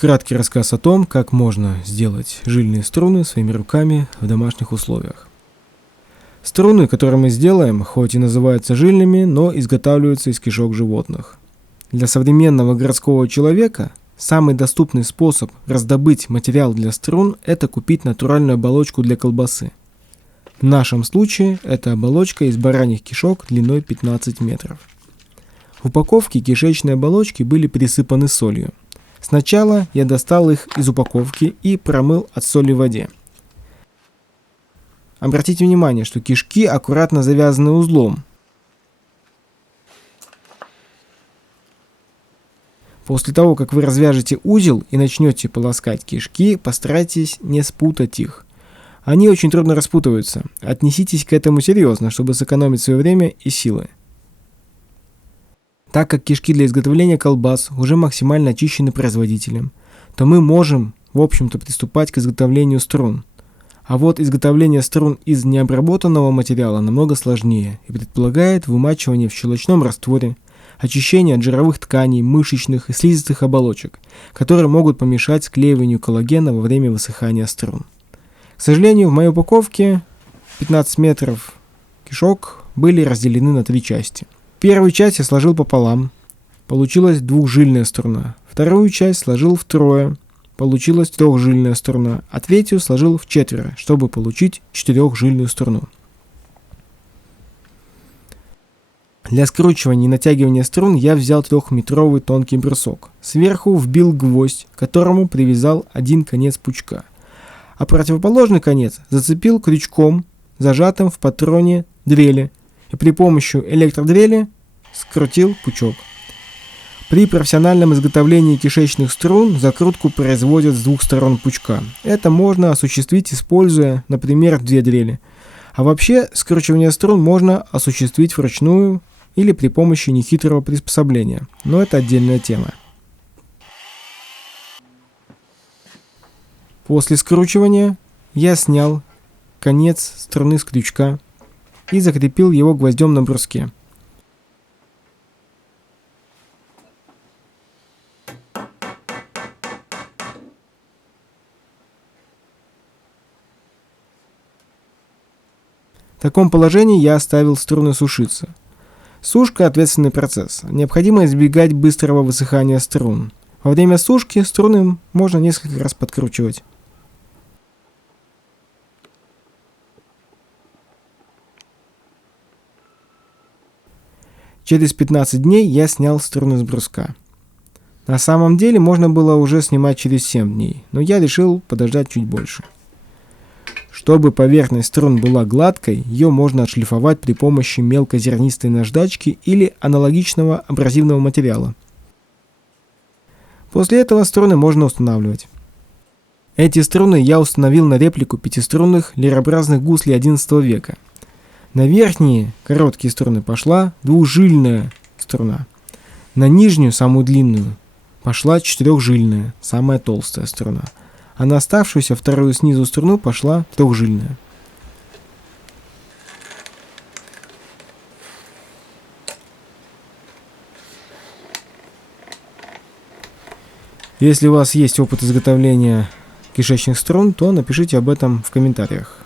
Краткий рассказ о том, как можно сделать жильные струны своими руками в домашних условиях. Струны, которые мы сделаем, хоть и называются жильными, но изготавливаются из кишок животных. Для современного городского человека самый доступный способ раздобыть материал для струн – это купить натуральную оболочку для колбасы. В нашем случае это оболочка из бараньих кишок длиной 15 метров. В упаковке кишечные оболочки были присыпаны солью. Сначала я достал их из упаковки и промыл от соли в воде. Обратите внимание, что кишки аккуратно завязаны узлом. После того, как вы развяжете узел и начнете полоскать кишки, постарайтесь не спутать их. Они очень трудно распутываются. Отнеситесь к этому серьезно, чтобы сэкономить свое время и силы. Так как кишки для изготовления колбас уже максимально очищены производителем, то мы можем, в общем-то, приступать к изготовлению струн. А вот изготовление струн из необработанного материала намного сложнее и предполагает вымачивание в щелочном растворе, очищение от жировых тканей, мышечных и слизистых оболочек, которые могут помешать склеиванию коллагена во время высыхания струн. К сожалению, в моей упаковке 15 метров кишок были разделены на 3 части. Первую часть я сложил пополам, получилась двухжильная струна. Вторую часть сложил втрое, получилась трехжильная струна, а третью сложил вчетверо, чтобы получить четырехжильную струну. Для скручивания и натягивания струн я взял 3-метровый тонкий брусок. Сверху вбил гвоздь, к которому привязал один конец пучка, а противоположный конец зацепил крючком, зажатым в патроне дрели, и при помощи электродрели скрутил пучок. При профессиональном изготовлении кишечных струн закрутку производят с 2 сторон пучка. Это можно осуществить, используя, например, 2 дрели. А вообще, скручивание струн можно осуществить вручную или при помощи нехитрого приспособления, но это отдельная тема. После скручивания я снял конец струны с крючка и закрепил его гвоздем на бруске. В таком положении я оставил струны сушиться. Сушка – ответственный процесс. Необходимо избегать быстрого высыхания струн. Во время сушки струны можно несколько раз подкручивать. Через 15 дней я снял струны с бруска. На самом деле можно было уже снимать через 7 дней, но я решил подождать чуть больше. Чтобы поверхность струн была гладкой, ее можно отшлифовать при помощи мелкозернистой наждачки или аналогичного абразивного материала. После этого струны можно устанавливать. Эти струны я установил на реплику пятиструнных лирообразных гуслей XI века. На верхние короткие струны пошла двухжильная струна. На нижнюю, самую длинную, пошла четырехжильная, самая толстая струна. А на оставшуюся вторую снизу струну пошла трехжильная. Если у вас есть опыт изготовления кишечных струн, то напишите об этом в комментариях.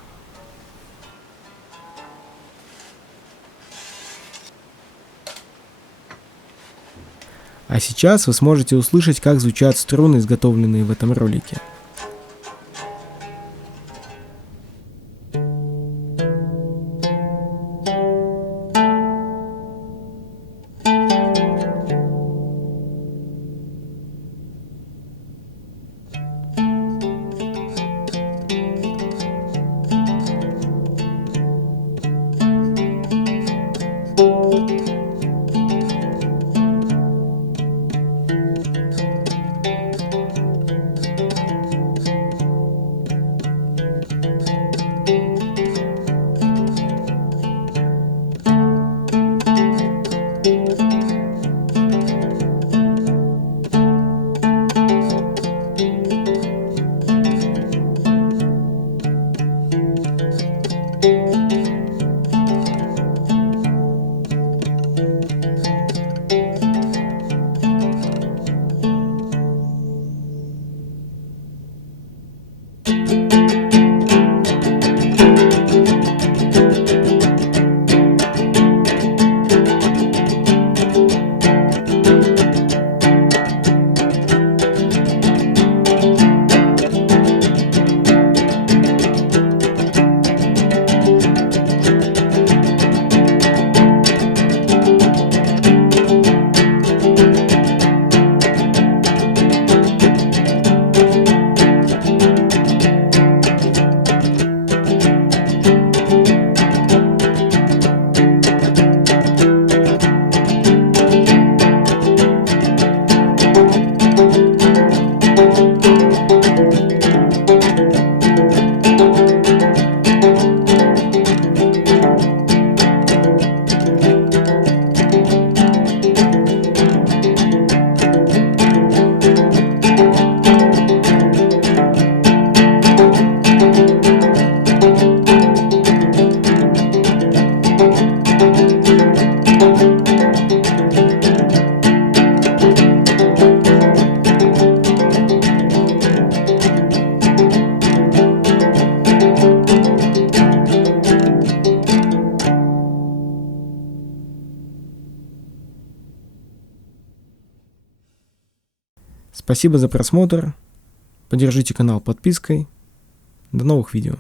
А сейчас вы сможете услышать, как звучат струны, изготовленные в этом ролике. Спасибо за просмотр. Поддержите канал подпиской. До новых видео.